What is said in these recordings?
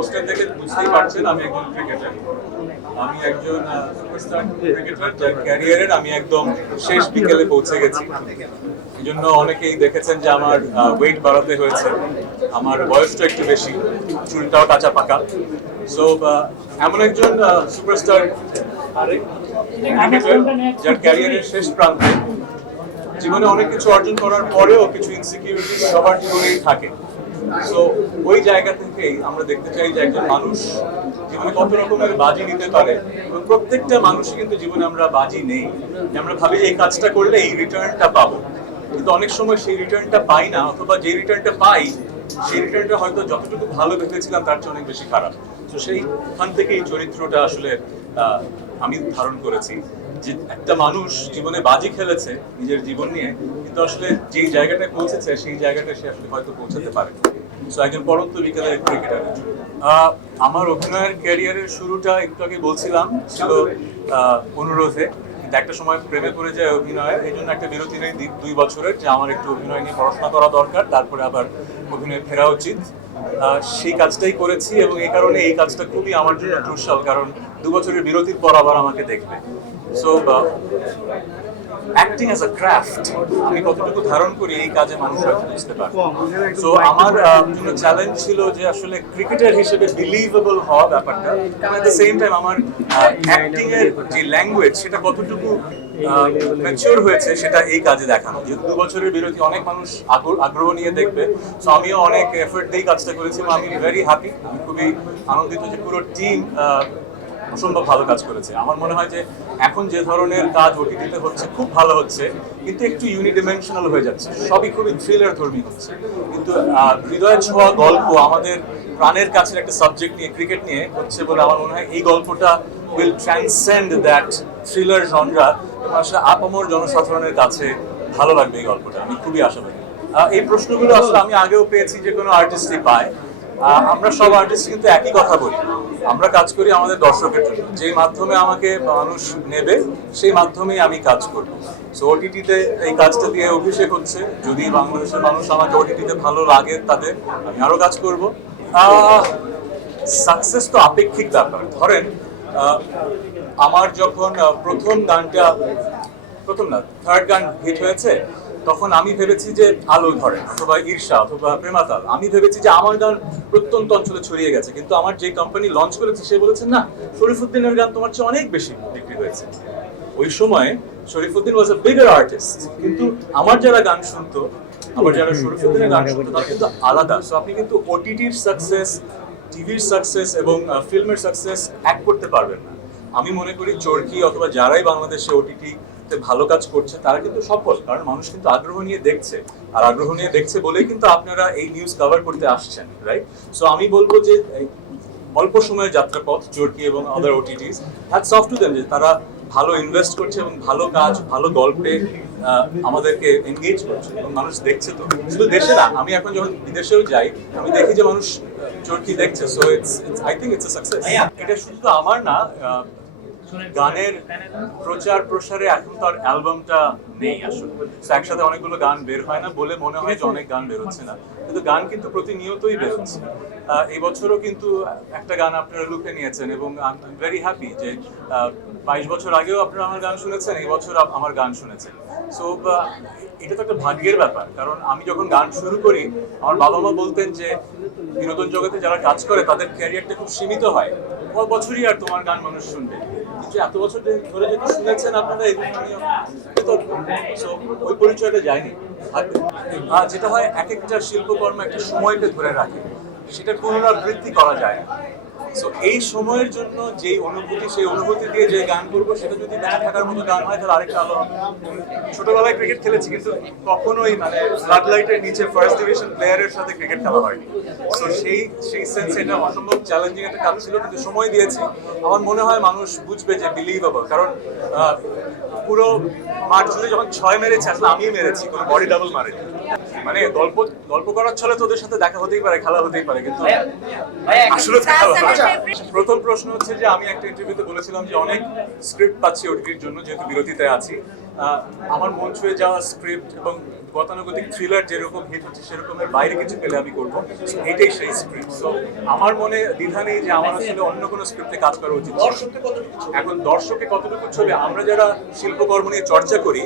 Poster দেখে বুঝতেই পারছেন, আমি একজন ক্রিকেটার আমি একজন সুপারস্টার ক্রিকেটার যার ক্যারিয়ারের আমি একদম শেষ বিকেলে পৌঁছে গেছি। এই জন্য অনেকেই দেখেছেন যে আমার ওয়েট বাড়াতে হয়েছে। আমার বয়সটা একটু বেশি, চুলটাও কাঁচা পাকা। সো এমন একজন সুপারস্টার যার ক্যারিয়ারের শেষ প্রান্তে জীবনে অনেক কিছু অর্জন করার পরেও কিছু ইনসিকিউরিটি সবার জীবনেই থাকে। সো ওই জায়গা থেকেই আমরা দেখতে চাই যে একজন মানুষ জীবনে কত রকমের বাজি নিতে পারে এবং প্রত্যেকটা মানুষই কিন্তু জীবনে আমরা বাজি নেই। আমরা ভাবি এই কাজটা করলে এই রিটার্নটা পাবো। কিন্তু অনেক সময় সেই রিটার্নটা পাই না অথবা যে রিটার্নটা পাই, সেই রিটার্নটা হয়তো যতটুকু ভালো ভেবেছিলাম তার চেয়ে অনেক বেশি খারাপ। তো সেইখান থেকে এই চরিত্রটা আসলে আমি ধারণ করেছি যে একটা মানুষ জীবনে বাজি খেলেছে নিজের জীবন নিয়ে, কিন্তু আসলে যেই জায়গাটায় পৌঁছেছে, সেই জায়গাটা সে আসলে হয়তো পৌঁছাতে পারে সো একজন পরন্ত বিকেলের ক্রিকেটার আমার অভিনয়ের ক্যারিয়ারের শুরুটা একটু আগে বলছিলাম, ছিল অনুরোধে। কিন্তু একটা সময় প্রেমে পড়ে যায় অভিনয়ে এই জন্য একটা বিরতি নেই দুই- বছরের, যে আমার একটু অভিনয় নিয়ে পড়াশোনা করা দরকার, তারপরে আবার অভিনয়ে ফেরা উচিত। সেই কাজটাই করেছি এবং এই কারণে এই কাজটা খুবই আমার জন্য ক্রুশাল কারণ দু বছরের বিরতির পর আবার আমাকে দেখবে। So acting as a craft আমি কতটুকু ধারণ করি এই কাজে মানুষ হয়তো বুঝতে পারে সো আমার জন্য চ্যালেঞ্জ ছিল যে আসলে ক্রিকেটার হিসেবে বিলিভেবল হওয়া ব্যাপারটা। এট দ্য সেম টাইম আমার অ্যাক্টিং এর যে ল্যাঙ্গুয়েজ সেটা কতটুকু ম্যাচিওর হয়েছে, সেটা এই কাজে দেখানো। যেহেতু দু বছরের বিরতি অনেক মানুষ আগ্রহ- আগ্রহ নিয়ে দেখবে সো আমিও অনেক এফোর্ট দিয়ে কাজটা করেছি এবং আমি ভেরি হ্যাপি আমি খুবই আনন্দিত যে পুরো টিম অসম্ভব ভালো কাজ করেছে। আমার মনে হয় যে এখন যে ধরনের কাজ ওটিটিতে হচ্ছে, খুব ভালো হচ্ছে, কিন্তু একটু ইউনিডিমেনশনাল হয়ে যাচ্ছে। সবই খুবই থ্রিলার ধর্মী হচ্ছে। কিন্তু হৃদয় ছোঁয়া গল্প আমাদের প্রাণের কাছের একটা সাবজেক্ট নিয়ে ক্রিকেট নিয়ে হচ্ছে বলে আমার মনে হয় এই গল্পটা will transcend that thriller genre আসলে আপামর জনসাধারণের কাছে ভালো লাগবে এই গল্পটা। আমি খুবই আশাবাদী। এই প্রশ্নগুলো আসলে আমি আগেও পেয়েছি যে কোনো আর্টিস্টই পায়। আমরা সব আর্টিস্ট কিন্তু একই কথা বলি। আমরা কাজ করি আমাদের দর্শকের জন্য। যেই মাধ্যমে আমাকে মানুষ নেবে, সেই মাধ্যমেই আমি কাজ করব। সো ওটিটিতে এই কাজটা দিয়ে অভিষেক হচ্ছে। যদি বাংলাদেশের মানুষ আমাকে ওটিটিতে ভালো লাগে তাদের, আমি আরও কাজ করব। সাকসেস তো আপেক্ষিক ব্যাপার। ধরেন আমার যখন প্রথম গানটা, প্রথম না থার্ড গান হিট হয়েছে তখন আমি ভেবেছি যে আলো ধরে, অথবা ঈর্ষা, অথবা প্রেমাতাল। আমি ভেবেছি যে আমার গান প্রত্যন্ত অঞ্চলে ছড়িয়ে গেছে, কিন্তু আমার যে কোম্পানি লঞ্চ করেছে, সে বলেছে, না, শরীফুদ্দিনের গান তোমার চেয়ে অনেক বেশি বিক্রি হয়েছে। ওই সময় Sharifuddin was a bigger artist কিন্তু আমার যারা গান শুনতো, আমার যারা শরীফুদ্দিনের গান শুনতো, তারা কিন্তু আলাদা। সো আপনি কিন্তু ওটিটির সাকসেস টিভির সাকসেস এবং ফিল্মের সাকসেস এক করতে পারবেন না। আমি মনে করি চরকি অথবা যারাই বাংলাদেশে ওটিটি ভালো কাজ করছে তারা কিন্তু সফল। কারণ মানুষ কিন্তু আগ্রহ নিয়ে দেখছে। আর আগ্রহ নিয়ে দেখছে বলেই কিন্তু আপনারা এই নিউজ কভার করতে আসছেন রাইট সো আমি বলব যে অল্প সময়ের যাত্রাপথ চরকি এবং other OTTs hats off to them যে তারা ভালো ইনভেস্ট করছে এবং ভালো কাজ ভালো গল্পে আমাদেরকে এনগেজ করছে এবং মানুষ দেখছে তো। শুধু দেশে না আমি এখন যখন বিদেশেও যাই আমি দেখি যে মানুষ চোরকি দেখছে। So it's I think it's success এটা শুধু আমার না গানের প্রচার প্রসারে এখন তো আর অ্যালবামটা নেই আসলে। একসাথে অনেকগুলো গান বের হয় না বলে মনে হয় যে অনেক গান বেরোচ্ছে না। কিন্তু গান কিন্তু প্রতিনিয়তই বেরোচ্ছে। এই বছরও কিন্তু একটা গান আপনারা লুকে নিয়েছেন এবং আই এম ভেরি হ্যাপি যে বাইশ বছর আগেও আপনারা আমার গান শুনেছেন, এই বছর আমার গান শুনেছেন। সো এটা তো একটা ভাগ্যের ব্যাপার। কারণ আমি যখন গান শুরু করি, আমার বাবা মা বলতেন যে বিনোদন জগতে যারা কাজ করে, তাদের ক্যারিয়ারটা খুব সীমিত হয়। কত বছরই আর তোমার গান মানুষ শুনবে। কিন্তু এত বছর ধরে যদি শুনেছেন আপনারা ওই পরিচয়টা যায়নি। আর যেটা হয় এক একটা শিল্পকর্ম একটা সময়কে ধরে রাখে। সেটা পুনরাবৃত্তি করা যায় সো এই সময়ের জন্য যে অনুভূতি, সেই অনুভূতি দিয়ে যে গান করব, সেটা যদি বেঁচে থাকার মতো গান হয়, তাহলে আরেকটা আলো ছোটবেলায় ক্রিকেট খেলেছি, কিন্তু কখনোই মানে ফ্লাড লাইটের নিচে ফার্স্ট ডিভিশন প্লেয়ারের সাথে ক্রিকেট খেলা হয়নি। সো সেই সেই সেন্স এটা অসম্ভব চ্যালেঞ্জিং একটা কাজ ছিল, কিন্তু সময় দিয়েছি। আমার মনে হয় মানুষ বুঝবে যে বিলিভেবল কারণ পুরো মাঠ জুড়ে যখন ছয় মেরেছে, আসলে আমিই মেরেছি, কোনো বডি ডাবল মারেনি। মানে গল্প গল্প করার ছলে তোদের সাথে দেখা হতেই পারে খেলা হতেই পারে কিন্তু আসলে দেখা প্রথম প্রশ্ন হচ্ছে যে আমি একটা ইন্টারভিউতে বলেছিলাম যে অনেক স্ক্রিপ্ট পাচ্ছি ওটিটির জন্য যেহেতু বিরতিতে আছি। আহ, আমার মন ছুঁয়ে যাওয়া স্ক্রিপ্ট এবং গতানুগতিক থ্রিলার যেরকম হিট হচ্ছে সেরকমের বাইরে কিছু পেলে আমি করব। এটাই সেই স্ক্রিপ্ট সো আমার মনে দ্বিধা নেই যে আমার আসলে অন্য কোনো স্ক্রিপ্টে কাজ করা উচিত এখন দর্শকে কতটুকু ছবি আমরা যারা শিল্পকর্ম নিয়ে চর্চা করি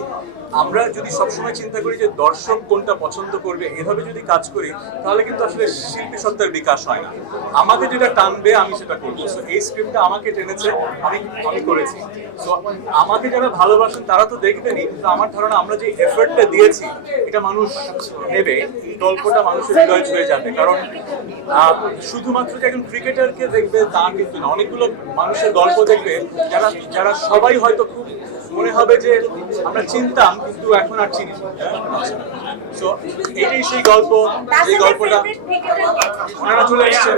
আমরা যদি সবসময় চিন্তা করি যে দর্শক কোনটা পছন্দ করবে এভাবে যদি কাজ করি তাহলে কিন্তু আসলে শিল্পী সত্তার বিকাশ হয় না। আমাকে যেটা টানবে আমি সেটা করব। সো এই স্ক্রিপ্টটা আমাকে টেনেছে আমি আমি করেছি। সো আমাকে যারা ভালোবাসেন তারা তো দেখবেনই কিন্তু আমার ধারণা আমরা যে এফর্টটা দিয়েছি এটা মানুষ নেবে গল্পটা মানুষের হৃদয় ছুঁয়ে যাবে। কারণ শুধুমাত্র যে একজন ক্রিকেটারকে দেখবে তা কিন্তু না। অনেকগুলো মানুষের গল্প দেখবে যারা যারা সবাই হয়তো খুব মনে হবে যে আমরা চিনতাম কিন্তু এখন আর চিনি সো এটাই সেই গল্প এই গল্পটা ওনারা চলে এসছেন।